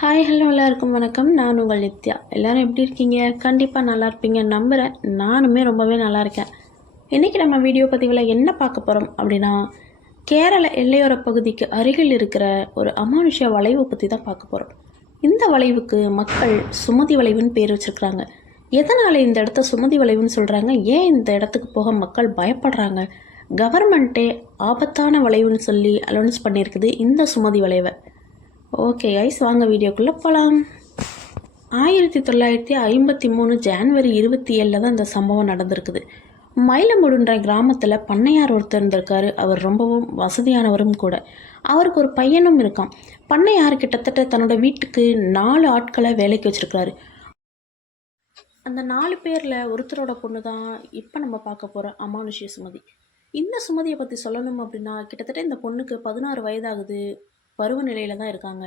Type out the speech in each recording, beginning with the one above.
Hi hello எல்லாருக்கும் வணக்கம். நான் உங்கள் நித்யா. எல்லோரும் எப்படி இருக்கீங்க? கண்டிப்பாக நல்லா இருப்பீங்கன்னு நம்புகிறேன். நானுமே ரொம்பவே நல்லா இருக்கேன். இன்றைக்கி நம்ம வீடியோ பதிவில் என்ன பார்க்க போகிறோம் அப்படின்னா, கேரள எல்லையோர பகுதிக்கு அருகில் இருக்கிற ஒரு அமானுஷ்ய வளைவு பற்றி தான் பார்க்க போகிறோம். இந்த வளைவுக்கு மக்கள் சுமதி வளைவுன்னு பேர் வச்சுருக்குறாங்க. எதனால் இந்த இடத்த சுமதி வளைவுன்னு சொல்கிறாங்க? ஏன் இந்த இடத்துக்கு போக மக்கள் பயப்படுறாங்க? கவர்மெண்ட்டே ஆபத்தான வளைவுன்னு சொல்லி அலௌன்ஸ் பண்ணியிருக்குது இந்த சுமதி வளைவை. ஓகே ஐஸ், வாங்க வீடியோக்குள்ளே போகலாம். 1953 ஜான்வரி 27 தான் இந்த சம்பவம் நடந்திருக்குது. மயிலமுடுன்ற கிராமத்தில் பண்ணையார் ஒருத்தர் இருந்திருக்காரு. அவர் ரொம்பவும் வசதியானவரும் கூட. அவருக்கு ஒரு பையனும் இருக்கான். பண்ணையார் கிட்டத்தட்ட தன்னோட வீட்டுக்கு 4 ஆட்களை வேலைக்கு வச்சுருக்காரு. அந்த 4 பேரில் ஒருத்தரோட பொண்ணு தான் இப்போ நம்ம பார்க்க போகிற அமானுஷ்ய சுமதி. இந்த சுமதியை பற்றி சொல்லணும் அப்படின்னா, கிட்டத்தட்ட இந்த பொண்ணுக்கு 16 வயதாகுது. பருவநிலையில் தான் இருக்காங்க.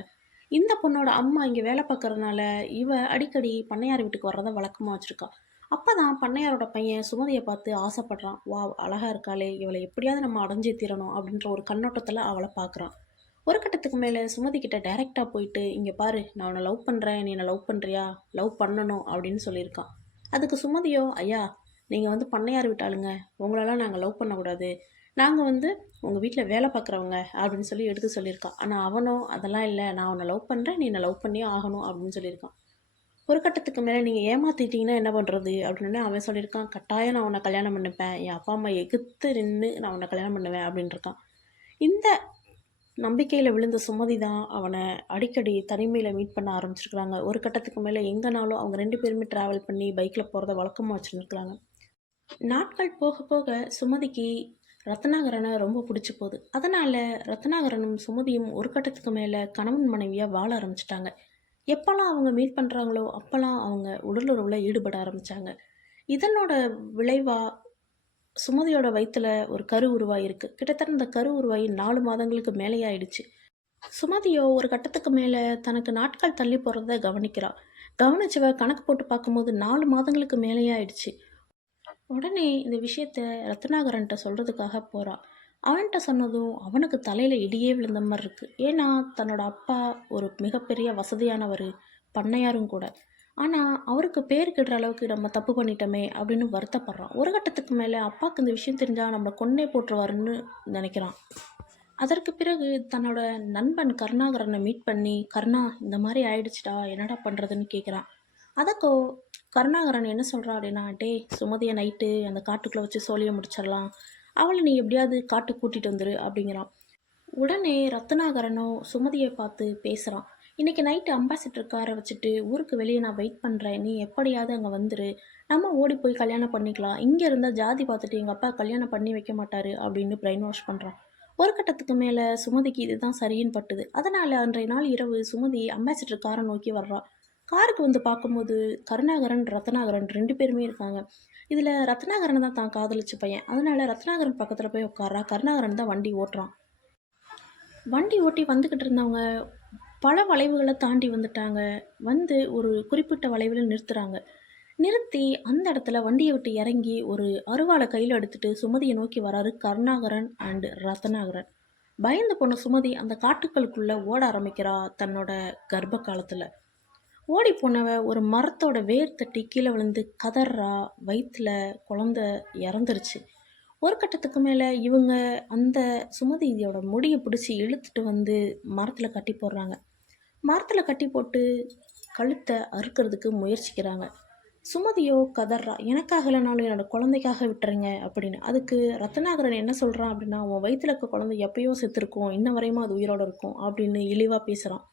இந்த பொண்ணோட அம்மா இங்கே வேலை பார்க்குறதுனால இவ அடிக்கடி பண்ணையார் வீட்டுக்கு வர்றதை வழக்கமாக வச்சுருக்கா. அப்போ தான் பண்ணையாரோட பையன் சுமதியை பார்த்து ஆசைப்படுறான். வா, அழகாக இருக்காளே, இவளை எப்படியாவது நம்ம அடைஞ்சே தீரணும் அப்படின்ற ஒரு கண்ணோட்டத்தில் அவளை பார்க்குறான். ஒரு கட்டத்துக்கு மேலே சுமதி கிட்ட டைரெக்டாக போயிட்டு, இங்கே பாரு, நான் உன்னை லவ் பண்ணுறேன், நீ என்னை லவ் பண்ணுறியா, லவ் பண்ணணும் அப்படின்னு சொல்லியிருக்கான். அதுக்கு சுமதியோ, ஐயா நீங்கள் பண்ணையார் விட்டாளுங்க, உங்களெல்லாம் நாங்கள் லவ் பண்ணக்கூடாது, நாங்கள் உங்கள் வீட்டில் வேலை பார்க்குறவங்க அப்படின்னு சொல்லி எடுத்து சொல்லியிருக்கான். ஆனால் அவனும் அதெல்லாம் இல்லை, நான் உன்னை லவ் பண்ணுறேன், நீ என்னை லவ் பண்ணியே ஆகணும் அப்படின்னு சொல்லியிருக்கான். ஒரு கட்டத்துக்கு மேலே நீங்கள் ஏமாற்றிட்டீங்கன்னா என்ன பண்ணுறது அப்படின்னு அவன் சொல்லியிருக்கான். கட்டாயம் நான் உன்னை கல்யாணம் பண்ணிப்பேன், என் அப்பா அம்மா எகுத்து நின்று நான் உன்னை கல்யாணம் பண்ணுவேன் அப்படின்ட்டுருக்கான். இந்த நம்பிக்கையில் விழுந்த சுமதி தான் அவனை அடிக்கடி தனிமையில் மீட் பண்ண ஆரம்பிச்சிருக்கிறாங்க. ஒரு கட்டத்துக்கு மேலே எங்கேனாலும் அவங்க 2 பேருமே ட்ராவல் பண்ணி பைக்கில் போகிறத வழக்கமாக வச்சுருந்துருக்குறாங்க. நாட்கள் போக போக சுமதிக்கு ரத்னாகரனை ரொம்ப பிடிச்சி போகுது. அதனால் ரத்னாகரனும் சுமதியும் ஒரு கட்டத்துக்கு மேலே கணவன் மனைவியாக வாழ ஆரம்பிச்சிட்டாங்க. எப்போல்லாம் அவங்க மீட் பண்ணுறாங்களோ அப்போல்லாம் அவங்க உடலுறவில் ஈடுபட ஆரம்பித்தாங்க. இதனோட விளைவாக சுமதியோட வயிற்றில் ஒரு கரு உருவாகிருக்கு. கிட்டத்தட்ட இந்த கரு உருவாகி 4 மாதங்களுக்கு மேலே ஆயிடுச்சு. சுமதியோ ஒரு கட்டத்துக்கு மேலே தனக்கு நாட்கள் தள்ளி போகிறத கவனிக்கிறாள். கவனிச்சவ கணக்கு போட்டு பார்க்கும்போது 4 மாதங்களுக்கு மேலேயே ஆயிடுச்சு. உடனே இந்த விஷயத்த ரத்னாகரன்ட்ட சொல்கிறதுக்காக போகிறான். அவன்கிட்ட சொன்னதும் அவனுக்கு தலையில் இடியே விழுந்த மாதிரி இருக்குது. ஏன்னா தன்னோட அப்பா ஒரு மிகப்பெரிய வசதியானவர், பண்ணையாரும் கூட. ஆனால் அவருக்கு பேர் கெடுற அளவுக்கு நம்ம தப்பு பண்ணிட்டோமே அப்படின்னு வருத்தப்படுறான். ஒரு கட்டத்துக்கு மேலே அப்பாவுக்கு இந்த விஷயம் தெரிஞ்சால் நம்மளை கொன்னே போட்டுருவாருன்னு நினைக்கிறான். அதற்கு பிறகு தன்னோட நண்பன் கருணாகரனை மீட் பண்ணி, கருணா இந்த மாதிரி ஆயிடுச்சுடா, என்னடா பண்ணுறதுன்னு கேட்குறான். அதற்கோ கருணாகரன் என்ன சொல்கிறா அப்படின்னா, டே சுமதியை நைட்டு அந்த காட்டுக்குள்ளே வச்சு சோழியை முடிச்சிடலாம், அவளை நீ எப்படியாவது காட்டுக்கு கூட்டிகிட்டு வந்துரு அப்படிங்கிறான். உடனே ரத்னாகரனோ சுமதியை பார்த்து பேசுகிறான். இன்றைக்கி நைட்டு அம்பாசிடர் காரை வச்சுட்டு ஊருக்கு வெளியே நான் வெயிட் பண்ணுறேன், நீ எப்படியாவது அங்கே வந்துரு, நம்ம ஓடி போய் கல்யாணம் பண்ணிக்கலாம், இங்கே இருந்தால் ஜாதி பார்த்துட்டு எங்கள் அப்பா கல்யாணம் பண்ணி வைக்க மாட்டார் அப்படின்னு பிரெயின் வாஷ் பண்ணுறான். ஒரு கட்டத்துக்கு மேலே சுமதிக்கு இதுதான் சரின்னு பட்டுது. அதனால் அன்றைய நாள் இரவு சுமதி அம்பாசிடர் காரை நோக்கி வர்றான். காருக்கு பார்க்கும்போது கருணாகரன், ரத்னாகரன் 2 பேருமே இருக்காங்க. இதில் ரத்னாகரனை தான் தான் காதலிச்ச பையன். அதனால் ரத்னாகரன் பக்கத்தில் போய் உட்கார்றா. கருணாகரன் தான் வண்டி ஓட்டுறான். வண்டி ஓட்டி வந்துக்கிட்டு இருந்தவங்க பல வளைவுகளை தாண்டி வந்துட்டாங்க. ஒரு குறிப்பிட்ட வளைவில் நிறுத்துகிறாங்க. நிறுத்தி அந்த இடத்துல வண்டியை விட்டு இறங்கி ஒரு அருவாளை கையில் எடுத்துகிட்டு சுமதியை நோக்கி வராரு கருணாகரன் அண்டு ரத்னாகரன். பயந்து போன சுமதி அந்த காட்டுக்களுக்குள்ளே ஓட ஆரம்பிக்கிறா. தன்னோட கர்ப்ப காலத்தில் ஓடி போனவ ஒரு மரத்தோட வேர் தட்டி கீழே விழுந்து கதறா. வயிற்றில் குழந்த இறந்துருச்சு. ஒரு கட்டத்துக்கு மேலே இவங்க அந்த சுமதியோட முடியை பிடிச்சி இழுத்துட்டு மரத்தில் கட்டி போடுறாங்க. மரத்தில் கட்டி போட்டு கழுத்தை அறுக்கிறதுக்கு முயற்சிக்கிறாங்க. சுமதியோ கதறா, எனக்காக இல்லைனாலும் என்னோட குழந்தைக்காக விட்டுறீங்க அப்படின்னு. அதுக்கு ரத்னாகரன் என்ன சொல்கிறான் அப்படின்னா, உன் வயிற்றில் இருக்க குழந்தை எப்பயோ செத்துருக்கும், இன்ன வரையுமா அது உயிரோடு இருக்கும் அப்படின்னு இழிவாக பேசுகிறான்.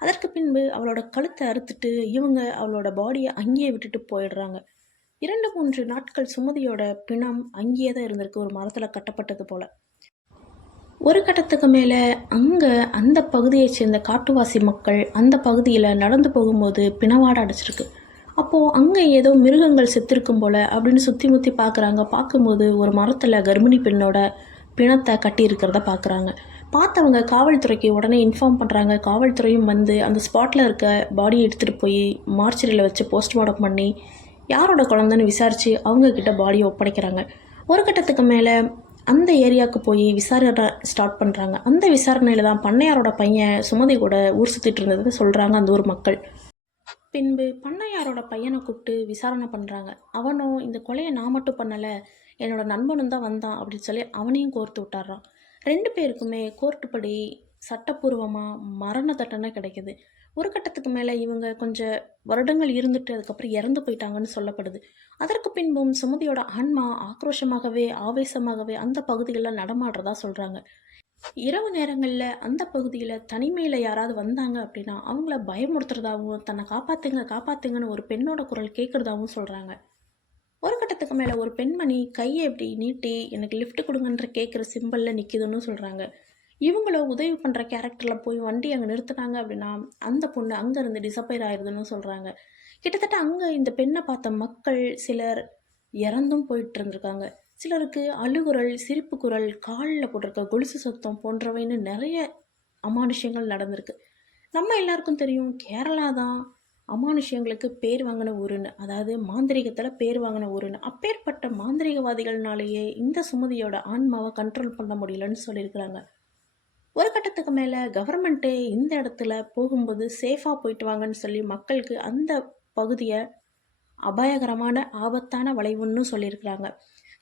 அதற்கு பின்பு அவளோட கழுத்தை அறுத்துட்டு இவங்க அவளோட பாடியை அங்கேயே விட்டுட்டு போயிடுறாங்க. 2-3 நாட்கள் சுமதியோட பிணம் அங்கேயே தான் இருந்திருக்கு, ஒரு மரத்தில் கட்டப்பட்டது போல். ஒரு கட்டத்துக்கு மேலே அங்கே அந்த பகுதியை சேர்ந்த காட்டுவாசி மக்கள் அந்த பகுதியில் நடந்து போகும்போது பிணவாட அடைச்சிருக்கு. அப்போது அங்கே ஏதோ மிருகங்கள் செத்துருக்கும் போல் அப்படின்னு சுற்றி முற்றி பார்க்குறாங்க. பார்க்கும்போது ஒரு மரத்தில் கர்ப்பிணி பெண்ணோட பிணத்தை கட்டி இருக்கிறத பார்க்குறாங்க. பார்த்தவங்க காவல்துறைக்கு உடனே இன்ஃபார்ம் பண்ணுறாங்க. காவல்துறையும் அந்த ஸ்பாட்டில் இருக்க பாடியை எடுத்துகிட்டு போய் மார்ச்சரியில் வச்சு போஸ்ட்மார்ட்டம் பண்ணி யாரோட குழந்தைன்னு விசாரித்து அவங்கக்கிட்ட பாடியை ஒப்படைக்கிறாங்க. ஒரு கட்டத்துக்கு மேலே அந்த ஏரியாவுக்கு போய் விசாரணை ஸ்டார்ட் பண்ணுறாங்க. அந்த விசாரணையில் தான் பண்ணையாரோட பையன் சுமதி கூட ஊர் சுற்றிட்டு இருந்தது சொல்கிறாங்க அந்த ஊர் மக்கள். பின்பு பண்ணையாரோட பையனை கூப்பிட்டு விசாரணை பண்ணுறாங்க. அவனும் இந்த கொலையை நான் மட்டும் பண்ணலை, என்னோட நண்பனும் தான் வந்தான் அப்படின்னு சொல்லி அவனையும் கோர்த்து விட்டாரான். 2 பேருக்குமே கோர்ட்டுப்படி சட்டப்பூர்வமாக மரண தண்டனை கிடைக்குது. ஒரு கட்டத்துக்கு மேலே இவங்க கொஞ்சம் வருடங்கள் இருந்துட்டு அதுக்கப்புறம் இறந்து போயிட்டாங்கன்னு சொல்லப்படுது. அதற்கு பின்பும் சுமதியோட ஆன்மா ஆக்ரோஷமாகவே ஆவேசமாகவே அந்த பகுதிகளில் நடமாடுறதா சொல்கிறாங்க. இரவு நேரங்களில் அந்த பகுதியில் தனிமையில் யாராவது வந்தாங்க அப்படின்னா அவங்கள பயமுறுத்துறதாகவும் தன்னை காப்பாத்துங்க காப்பாத்துங்கன்னு ஒரு பெண்ணோட குரல் கேட்குறதாகவும் சொல்கிறாங்க. ஒரு கட்டத்துக்கு மேலே ஒரு பெண்மணி கையை எப்படி நீட்டி எனக்கு லிஃப்ட் கொடுங்கன்ற கேட்குற சிம்பிளில் நிற்கிதுன்னு சொல்கிறாங்க. இவங்கள உதவி பண்ணுற கேரக்டரில் போய் வண்டி அங்கே நிறுத்துனாங்க அப்படின்னா அந்த பொண்ணு அங்கேருந்து டிசப்பேர் ஆயிடுதுன்னு சொல்கிறாங்க. கிட்டத்தட்ட அங்கே இந்த பெண்ணை பார்த்த மக்கள் சிலர் இறந்தும் போயிட்டு இருந்திருக்காங்க. சிலருக்கு அழுகுரல், சிரிப்பு குரல், காலில் போட்டிருக்க கொலுசு சத்தம் போன்றவைன்னு நிறைய அமானுஷ்யங்கள் நடந்திருக்கு. நம்ம எல்லாருக்கும் தெரியும் கேரளா தான் அமானுஷ்யங்களுக்கு பேர் வாங்கின ஊருன்னு, அதாவது மாந்திரிகத்தில் பேர் வாங்கின ஊருன்னு. அப்பேற்பட்ட மாந்திரிகவாதிகள்னாலேயே இந்த சுமதியோட ஆன்மாவை கண்ட்ரோல் பண்ண முடியலன்னு சொல்லியிருக்கிறாங்க. ஒரு கட்டத்துக்கு மேலே கவர்மெண்ட்டே இந்த இடத்துல போகும்போது சேஃபாக போயிட்டு வாங்கன்னு சொல்லி மக்களுக்கு அந்த பகுதியை அபாயகரமான ஆபத்தான வளைவுன்னு சொல்லியிருக்கிறாங்க.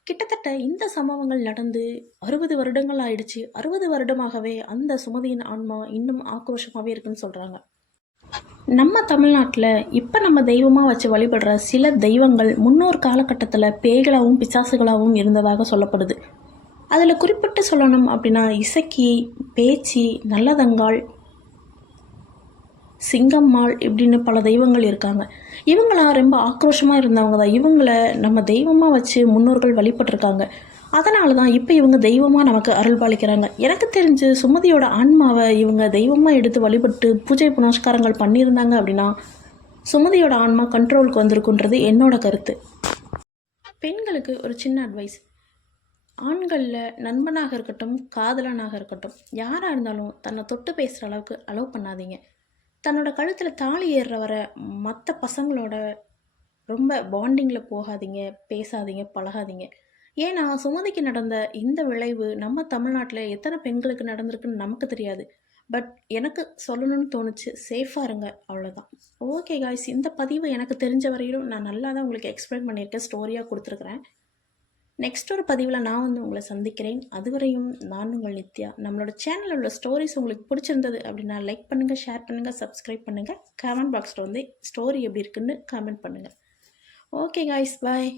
கிட்டத்தட்ட இந்த சம்பவங்கள் நடந்து 60 வருடங்கள் ஆயிடுச்சு. 60 வருடமாகவே அந்த சுமதியின் ஆன்மா இன்னும் ஆக்ரோஷமாகவே இருக்குன்னு சொல்கிறாங்க. நம்ம தமிழ்நாட்டில் இப்போ நம்ம தெய்வமாக வச்சு வழிபடுற சில தெய்வங்கள் முன்னோர் காலகட்டத்தில் பேய்களாகவும் பிசாசுகளாகவும் இருந்ததாக சொல்லப்படுது. அதில் குறிப்பிட்டு சொல்லணும் அப்படின்னா இசக்கி, பேச்சி, நல்லதங்காள், சிங்கம்மாள் இப்படின்னு பல தெய்வங்கள் இருக்காங்க. இவங்களாம் ரொம்ப ஆக்ரோஷமாக இருந்தவங்க தான். இவங்களை நம்ம தெய்வமாக வச்சு முன்னோர்கள் வழிபட்டிருக்காங்க. அதனால தான் இப்போ இவங்க தெய்வமாக நமக்கு அருள் பாலிக்கிறாங்க. எனக்கு தெரிஞ்சு சுமதியோட ஆன்மாவை இவங்க தெய்வமாக எடுத்து வழிபட்டு பூஜை புனஸ்காரங்கள் பண்ணியிருந்தாங்க அப்படின்னா சுமதியோட ஆன்மா கண்ட்ரோலுக்கு வந்திருக்குன்றது என்னோட கருத்து. பெண்களுக்கு ஒரு சின்ன அட்வைஸ். ஆண்களில் நண்பனாக இருக்கட்டும், காதலனாக இருக்கட்டும், யாராக இருந்தாலும் தன்னை தொட்டு பேசுகிற அளவுக்கு அலோவ் பண்ணாதீங்க. தன்னோட கழுத்தில் தாலி ஏறுற வர மற்ற பசங்களோட ரொம்ப பாண்டிங்கில் போகாதீங்க, பேசாதீங்க, பழகாதீங்க. ஏன்னா சுமதிக்கு நடந்த இந்த விளைவு நம்ம தமிழ்நாட்டில் எத்தனை பெண்களுக்கு நடந்திருக்குன்னு நமக்கு தெரியாது. பட் எனக்கு சொல்லணும்னு தோணுச்சு. சேஃபாக இருங்க, அவ்வளோதான். ஓகே காய்ஸ், இந்த பதிவு எனக்கு தெரிஞ்ச வரையிலும் நான் நல்லா தான் உங்களுக்கு எக்ஸ்பிளைன் பண்ணியிருக்கேன், ஸ்டோரியாக கொடுத்துருக்குறேன். நெக்ஸ்ட் ஒரு பதிவில் நான் உங்களை சந்திக்கிறேன். அதுவரையும் நான் உங்கள் நித்யா. நம்மளோட சேனலில் உள்ள ஸ்டோரிஸ் உங்களுக்கு பிடிச்சிருந்தது அப்படின்னா லைக் பண்ணுங்கள், ஷேர் பண்ணுங்கள், சப்ஸ்கிரைப் பண்ணுங்கள். கமெண்ட் பாக்ஸில் ஸ்டோரி எப்படி இருக்குன்னு கமெண்ட் பண்ணுங்கள். ஓகே காய்ஸ், பாய்.